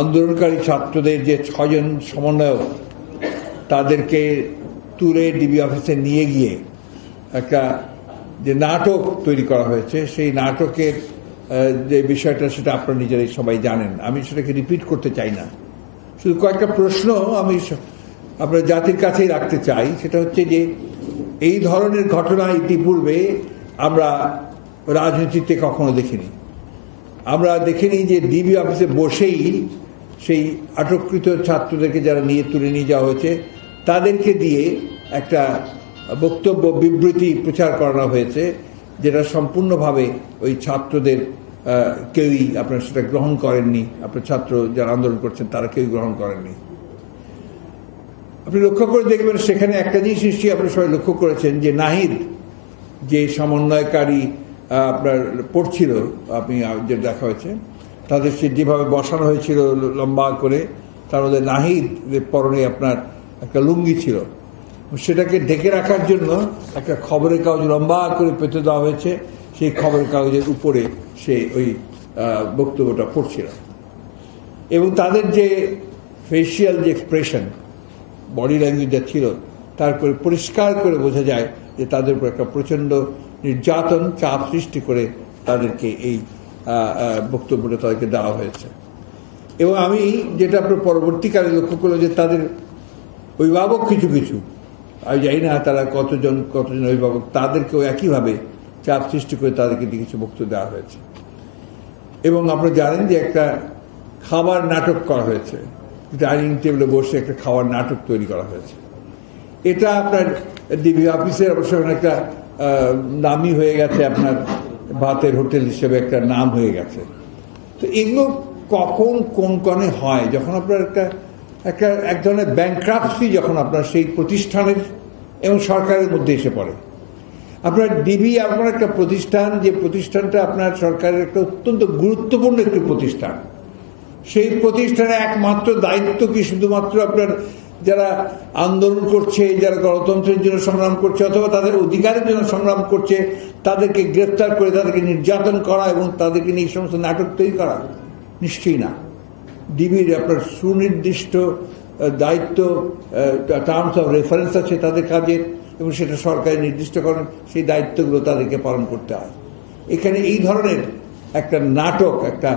আন্দোলনকারী ছাত্রদের যে 6 জন সমন্বয়ক তাদেরকে তুলে ডিবি অফিসে নিয়ে গিয়ে একটা যে নাটক তৈরি করা হয়েছে, সেই নাটকের যে বিষয়টা সেটা আপনারা নিজেরাই সবাই জানেন, আমি সেটাকে রিপিট করতে চাই না। শুধু কয়েকটা প্রশ্ন আমি আপনার জাতির কাছেই রাখতে চাই। সেটা হচ্ছে যে এই ধরনের ঘটনা ইতিপূর্বে আমরা রাজনীতিতে কখনো দেখিনি। আমরা দেখিনি যে ডিবি অফিসে বসেই সেই আটককৃত ছাত্রদেরকে যারা তুলে নিয়ে যাওয়া হয়েছে তাদেরকে দিয়ে একটা বক্তব্য বিবৃতি প্রচার করানো হয়েছে, যেটা সম্পূর্ণভাবে ওই ছাত্রদের কেউই আপনার সেটা গ্রহণ করেননি। আপনার ছাত্র যারা আন্দোলন করছেন তারা কেউই গ্রহণ করেননি। আপনি লক্ষ্য করে দেখবেন সেখানে একটা জিনিস নিশ্চয়ই আপনারা সবাই লক্ষ্য করেছেন যে নাহিদ যে সমন্বয়কারী আপনার পড়ছিল, আপনি যে দেখা হয়েছে তাদের সে যেভাবে বসানো হয়েছিল লম্বা করে, তার মধ্যে নাহিদের পরনে আপনার একটা লুঙ্গি ছিল, সেটাকে ঢেকে রাখার জন্য একটা খবরের কাগজ লম্বা করে পেতে দেওয়া হয়েছে। সেই খবরের কাগজের উপরে সে ওই বক্তব্যটা পড়ছিল এবং তাদের যে ফেসিয়াল যে এক্সপ্রেশন, বডি ল্যাঙ্গুয়েজ যা ছিল, তার করে পরিষ্কার করে বোঝা যায় যে তাদের উপর একটা প্রচণ্ড নির্যাতন, চাপ সৃষ্টি করে তাদেরকে এই বক্তব্যটা তাদেরকে দেওয়া হয়েছে। এবং আমি যেটা আপনার পরবর্তীকালে লক্ষ্য করলাম যে তাদের অভিভাবক কিছু আমি জানি না তারা কতজন অভিভাবক, তাদেরকেও একইভাবে চাপ সৃষ্টি করে তাদেরকে কিছু বক্তব্য দেওয়া হয়েছে। এবং আপনারা জানেন যে একটা খাবার নাটক করা হয়েছে, ডাইনিং টেবিলে বসে একটা খাওয়ার নাটক তৈরি করা হয়েছে। এটা আপনার ডিবি অফিসের অবশ্য একটা নামই হয়ে গেছে, আপনার ভাতের হোটেল হিসেবে একটা নাম হয়ে গেছে। তো এগুলো কখন কোন কনে হয়, যখন আপনার এক ধরনের ব্যাংক্রাপসি যখন আপনার সেই প্রতিষ্ঠানের এবং সরকারের মধ্যে এসে পড়ে। আপনার ডিবি আপনার একটা প্রতিষ্ঠান, যে প্রতিষ্ঠানটা আপনার সরকারের একটা অত্যন্ত গুরুত্বপূর্ণ একটি প্রতিষ্ঠান। সেই প্রতিষ্ঠানের একমাত্র দায়িত্ব কি শুধুমাত্র আপনার যারা আন্দোলন করছে, যারা গণতন্ত্রের জন্য সংগ্রাম করছে অথবা তাদের অধিকারের জন্য সংগ্রাম করছে তাদেরকে গ্রেফতার করে তাদেরকে নির্যাতন করা এবং তাদেরকে নিয়ে এই সমস্ত নাটক তৈরি করা? নিশ্চয়ই না। ডিবির আপনার সুনির্দিষ্ট দায়িত্ব, টার্মস অফ রেফারেন্স আছে তাদের কাজের, এবং সেটা সরকার নির্দিষ্ট করেন, সেই দায়িত্বগুলো তাদেরকে পালন করতে হয়। এখানে এই ধরনের একটা নাটক, একটা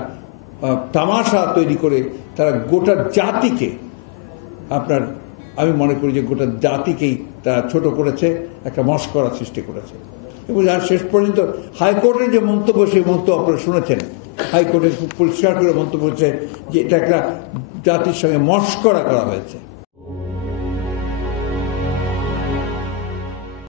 তামাশা তৈরি করে তারা গোটা জাতিকে আপনার, আমি মনে করি যে গোটা জাতিকেই তারা ছোট করেছে, একটা মস্করা সৃষ্টি করেছে। এবং আর শেষ পর্যন্ত হাইকোর্টের যে মন্তব্য, সেই মন্তব্য আপনারা শুনেছেন। হাইকোর্টে খুব পরিষ্কার করে মন্তব্য হচ্ছে যে এটা একটা জাতির সঙ্গে মস্করা করা হয়েছে।